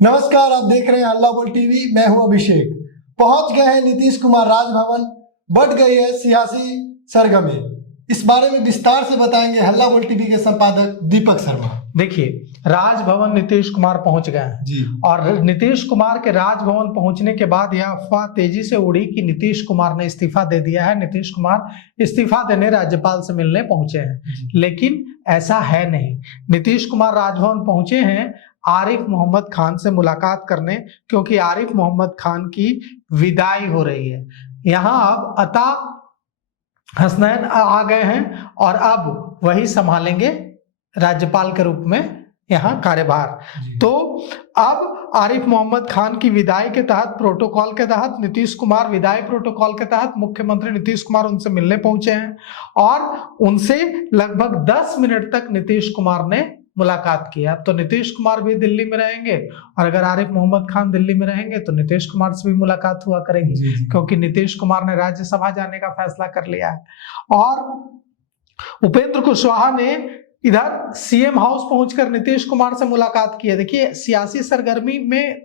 नमस्कार, आप देख रहे हैं हल्ला बोल टीवी। मैं हूं अभिषेक। पहुंच गए हैं नीतीश कुमार राजभवन, बढ़ गई है सियासी सरगर्मी। इस बारे में विस्तार से बताएंगे हल्ला बोल टीवी के संपादक दीपक शर्मा। देखिए, राजभवन नीतीश कुमार पहुंच गए हैं जी। और नीतीश कुमार के राजभवन पहुंचने के बाद यह अफवाह तेजी से उड़ी कि नीतीश कुमार ने इस्तीफा दे दिया है। नीतीश कुमार इस्तीफा देने राज्यपाल से मिलने पहुंचे हैं, लेकिन ऐसा है नहीं। नीतीश कुमार राजभवन पहुंचे हैं आरिफ मोहम्मद खान से मुलाकात करने, क्योंकि आरिफ मोहम्मद खान की विदाई हो रही है। यहाँ अब अता हसनैन आ गए हैं और अब वही संभालेंगे राज्यपाल के रूप में यहाँ कार्यभार। तो अब आरिफ मोहम्मद खान की विदाई के तहत, प्रोटोकॉल के तहत, नीतीश कुमार विदाई प्रोटोकॉल के तहत मुख्यमंत्री नीतीश कुमार उनसे मिलने पहुंचे हैं और उनसे लगभग 10 मिनट तक नीतीश कुमार ने मुलाकात की। अब तो नीतीश कुमार भी दिल्ली में रहेंगे और अगर आरिफ मोहम्मद खान दिल्ली में रहेंगे तो नीतीश कुमार से भी मुलाकात हुआ करेगी, क्योंकि नीतीश कुमार ने राज्यसभा जाने का फैसला कर लिया है। और उपेंद्र कुशवाहा ने इधर सीएम हाउस पहुंचकर नीतीश कुमार से मुलाकात की है। देखिए, सियासी सरगर्मी में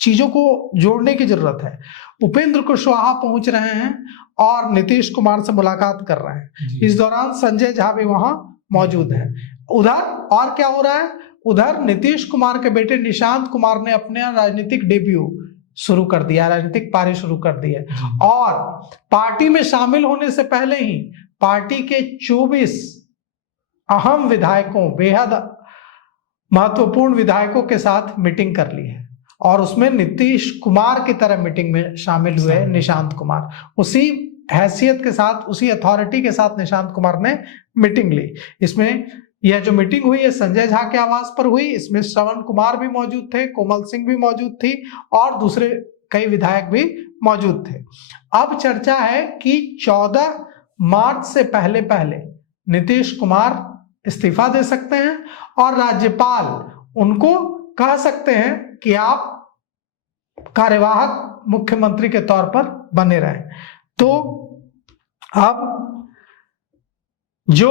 चीजों को जोड़ने की जरूरत है। उपेंद्र कुशवाहा पहुंच रहे हैं और नीतीश कुमार से मुलाकात कर रहे हैं। इस दौरान संजय झा भी वहां मौजूद है। उधर और क्या हो रहा है, उधर नीतीश कुमार के बेटे निशांत कुमार ने अपने राजनीतिक डेब्यू शुरू कर दिया, राजनीतिक पारी शुरू कर दी है। और पार्टी में शामिल होने से पहले ही पार्टी के 24 अहम विधायकों, बेहद महत्वपूर्ण विधायकों के साथ मीटिंग कर ली है और उसमें नीतीश कुमार की तरह मीटिंग में शामिल हुए निशांत कुमार। उसी हैसियत के साथ, उसी अथॉरिटी के साथ निशांत कुमार ने मीटिंग ली। इसमें यह जो मीटिंग हुई है संजय झा के आवास पर हुई। इसमें श्रवण कुमार भी मौजूद थे, कोमल सिंह भी मौजूद थी और दूसरे कई विधायक भी मौजूद थे। अब चर्चा है कि 14 मार्च से पहले पहले नीतीश कुमार इस्तीफा दे सकते हैं और राज्यपाल उनको कह सकते हैं कि आप कार्यवाहक मुख्यमंत्री के तौर पर बने रहें। तो अब जो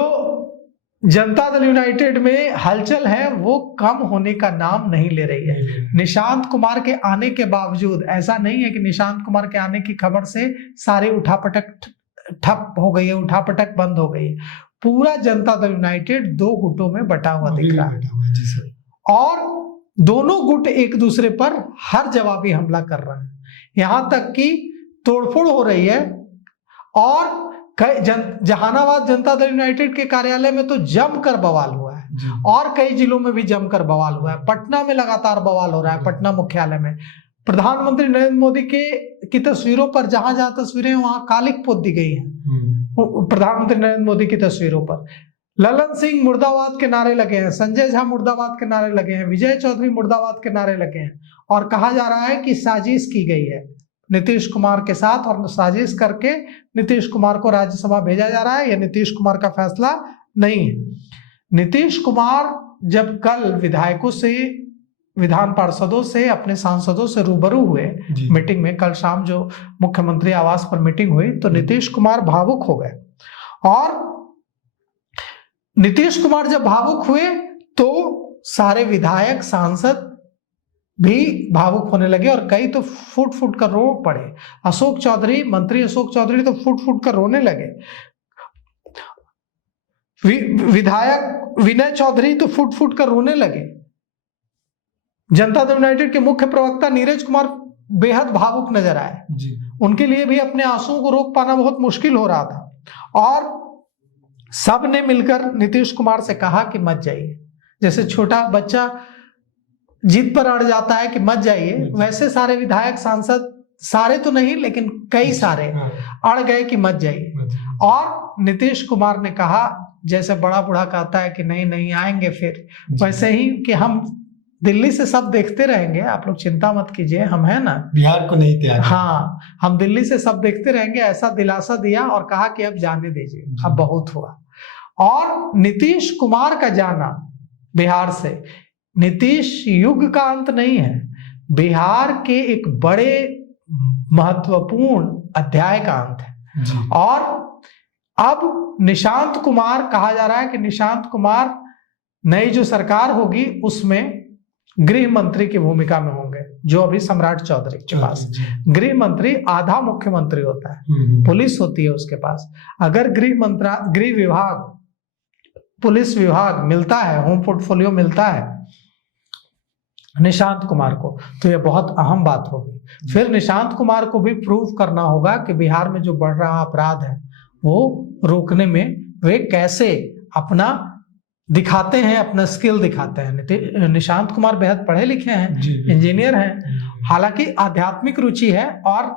जनता दल यूनाइटेड में हलचल है वो कम होने का नाम नहीं ले रही है। निशांत कुमार के आने के बावजूद ऐसा नहीं है कि निशांत कुमार के आने की खबर से सारी उठापटक ठप हो गई है, उठापटक बंद हो गई है। पूरा जनता दल यूनाइटेड 2 गुटों में बटा हुआ दिख रहा है और दोनों गुट एक दूसरे पर हर जवाबी हमला कर रहे हैं। यहां तक कि तोड़फोड़ हो रही है और जहानाबाद जनता दल यूनाइटेड के कार्यालय में तो जमकर बवाल हुआ है और कई जिलों में भी जमकर बवाल हुआ है। पटना में लगातार बवाल हो रहा है। पटना मुख्यालय में प्रधानमंत्री नरेंद्र मोदी की तस्वीरों पर जहां जहां तस्वीरें वहां कालिक पोत दी गई हैं। प्रधानमंत्री नरेंद्र मोदी की तस्वीरों पर ललन सिंह मुर्दाबाद के नारे लगे हैं, संजय झा मुर्दाबाद के नारे लगे हैं, विजय चौधरी मुर्दाबाद के नारे लगे हैं और कहा जा रहा है कि साजिश की गई है नीतीश कुमार के साथ और साजिश करके नीतीश कुमार को राज्यसभा भेजा जा रहा है। यह नीतीश कुमार का फैसला नहीं है। नीतीश कुमार जब कल विधायकों से, विधान पार्षदों से, अपने सांसदों से रूबरू हुए मीटिंग में, कल शाम जो मुख्यमंत्री आवास पर मीटिंग हुई, तो नीतीश कुमार भावुक हो गए और नीतीश कुमार जब भावुक हुए तो सारे विधायक, सांसद भी भावुक होने लगे और कई तो फुट फुट कर रो पड़े। अशोक चौधरी, मंत्री अशोक चौधरी तो फुट फुट कर रोने लगे। विधायक विनय चौधरी तो फुट फुट कर रोने लगे। जनता दल यूनाइटेड के मुख्य प्रवक्ता नीरज कुमार बेहद भावुक नजर आए। उनके लिए भी अपने आंसुओं को रोक पाना बहुत मुश्किल हो रहा था और सब ने मिलकर नीतीश कुमार से कहा कि मत जाइए। जैसे छोटा बच्चा जिद पर अड़ जाता है कि मत जाइए, वैसे सारे विधायक, सांसद, सारे तो नहीं लेकिन कई सारे अड़ गए कि मत जाइए। और नीतीश कुमार ने कहा, जैसे बड़ा बूढ़ा कहता है कि नहीं नहीं आएंगे फिर, वैसे ही कि हम दिल्ली से सब देखते रहेंगे, आप लोग चिंता मत कीजिए, हम है ना, बिहार को नहीं त्याग। हाँ, हम दिल्ली से सब देखते रहेंगे, ऐसा दिलासा दिया और कहा कि अब जाने दीजिए, अब बहुत हुआ। और नीतीश कुमार का जाना बिहार से नीतीश युग का अंत नहीं है, बिहार के एक बड़े महत्वपूर्ण अध्याय का अंत है। और अब निशांत कुमार, कहा जा रहा है कि निशांत कुमार नई जो सरकार होगी उसमें गृह मंत्री की भूमिका में होंगे, जो अभी सम्राट चौधरी के पास। गृह मंत्री आधा मुख्यमंत्री होता है, पुलिस होती है उसके पास। अगर गृह विभाग, पुलिस विभाग मिलता है, होम पोर्टफोलियो मिलता है निशांत कुमार को, तो यह बहुत अहम बात होगी। फिर निशांत कुमार को भी प्रूव करना होगा कि बिहार में जो बढ़ रहा अपराध है वो रोकने में वे कैसे अपना दिखाते हैं, अपना स्किल दिखाते हैं। निशांत कुमार बेहद पढ़े लिखे हैं, इंजीनियर हैं, हालांकि आध्यात्मिक रुचि है और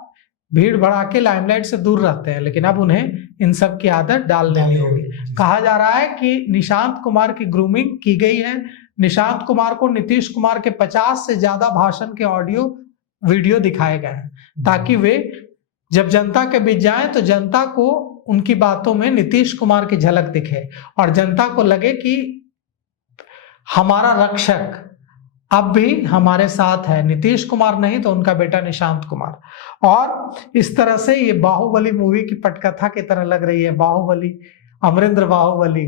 भीड़ भड़ाके लाइमलाइट से दूर रहते हैं, लेकिन अब उन्हें इन सब की आदत डाल देनी होगी। कहा जा रहा है कि निशांत कुमार की ग्रूमिंग की गई है। निशांत कुमार को नीतीश कुमार के 50 से ज्यादा भाषण के ऑडियो वीडियो दिखाए गए हैं, ताकि वे जब जनता के बीच जाएं तो जनता को उनकी बातों में नीतीश कुमार की झलक दिखे और जनता को लगे कि हमारा रक्षक अब भी हमारे साथ है, नीतीश कुमार नहीं तो उनका बेटा निशांत कुमार। और इस तरह से ये बाहुबली मूवी की पटकथा की तरह लग रही है। बाहुबली, अमरिंदर बाहुबली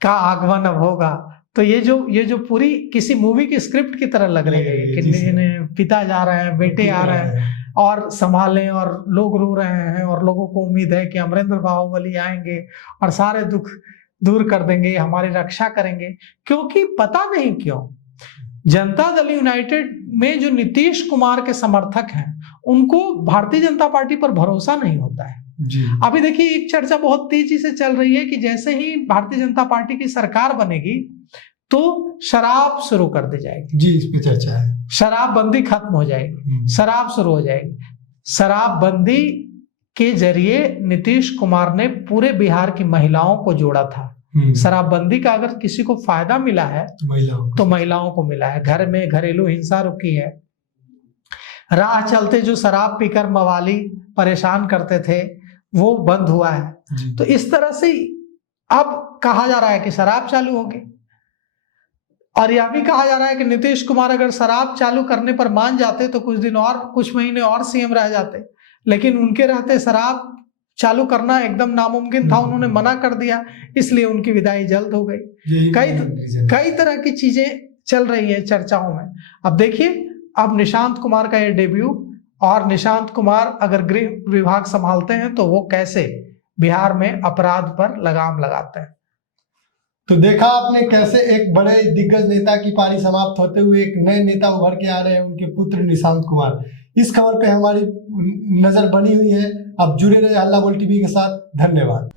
का आगमन अब होगा, तो ये जो पूरी किसी मूवी की स्क्रिप्ट की तरह लग रही है कि पिता जा रहे हैं, बेटे आ रहे हैं और संभालें, और लोग रो रहे हैं और लोगों को उम्मीद है कि अमरिंदर बाहुबली आएंगे और सारे दुख दूर कर देंगे, हमारी रक्षा करेंगे। क्योंकि पता नहीं क्यों जनता दल यूनाइटेड में जो नीतीश कुमार के समर्थक हैं उनको भारतीय जनता पार्टी पर भरोसा नहीं होता है। अभी देखिए एक चर्चा बहुत तेजी से चल रही है कि जैसे ही भारतीय जनता पार्टी की सरकार बनेगी तो शराब शुरू कर दी जाएगी। जी, इस पे चर्चा है। शराबबंदी खत्म हो जाएगी, शराब शुरू हो जाएगी। शराबबंदी के जरिए नीतीश कुमार ने पूरे बिहार की महिलाओं को जोड़ा था। शराबबंदी का अगर किसी को फायदा मिला है तो महिलाओं को मिला है। घर में घरेलू हिंसा रुकी है, राह चलते जो शराब पीकर मवाली परेशान करते थे वो बंद हुआ है। तो इस तरह से अब कहा जा रहा है कि शराब चालू होगी, और यह भी कहा जा रहा है कि नीतीश कुमार अगर शराब चालू करने पर मान जाते तो कुछ दिन और, कुछ महीने और सीएम रह जाते, लेकिन उनके रहते शराब चालू करना एकदम नामुमकिन था, उन्होंने मना कर दिया, इसलिए उनकी विदाई जल्द हो गई। कई तरह की चीजें चल रही है चर्चाओं में। अब देखिए, अब निशांत कुमार का ये डेब्यू, और निशांत कुमार अगर गृह विभाग संभालते हैं तो वो कैसे बिहार में अपराध पर लगाम लगाते हैं। तो देखा आपने कैसे एक बड़े दिग्गज नेता की पारी समाप्त होते हुए एक नए नेता उभर के आ रहे हैं, उनके पुत्र निशांत कुमार। इस खबर पे हमारी नजर बनी हुई है। आप जुड़े रहे हल्ला बोल टीवी के साथ। धन्यवाद।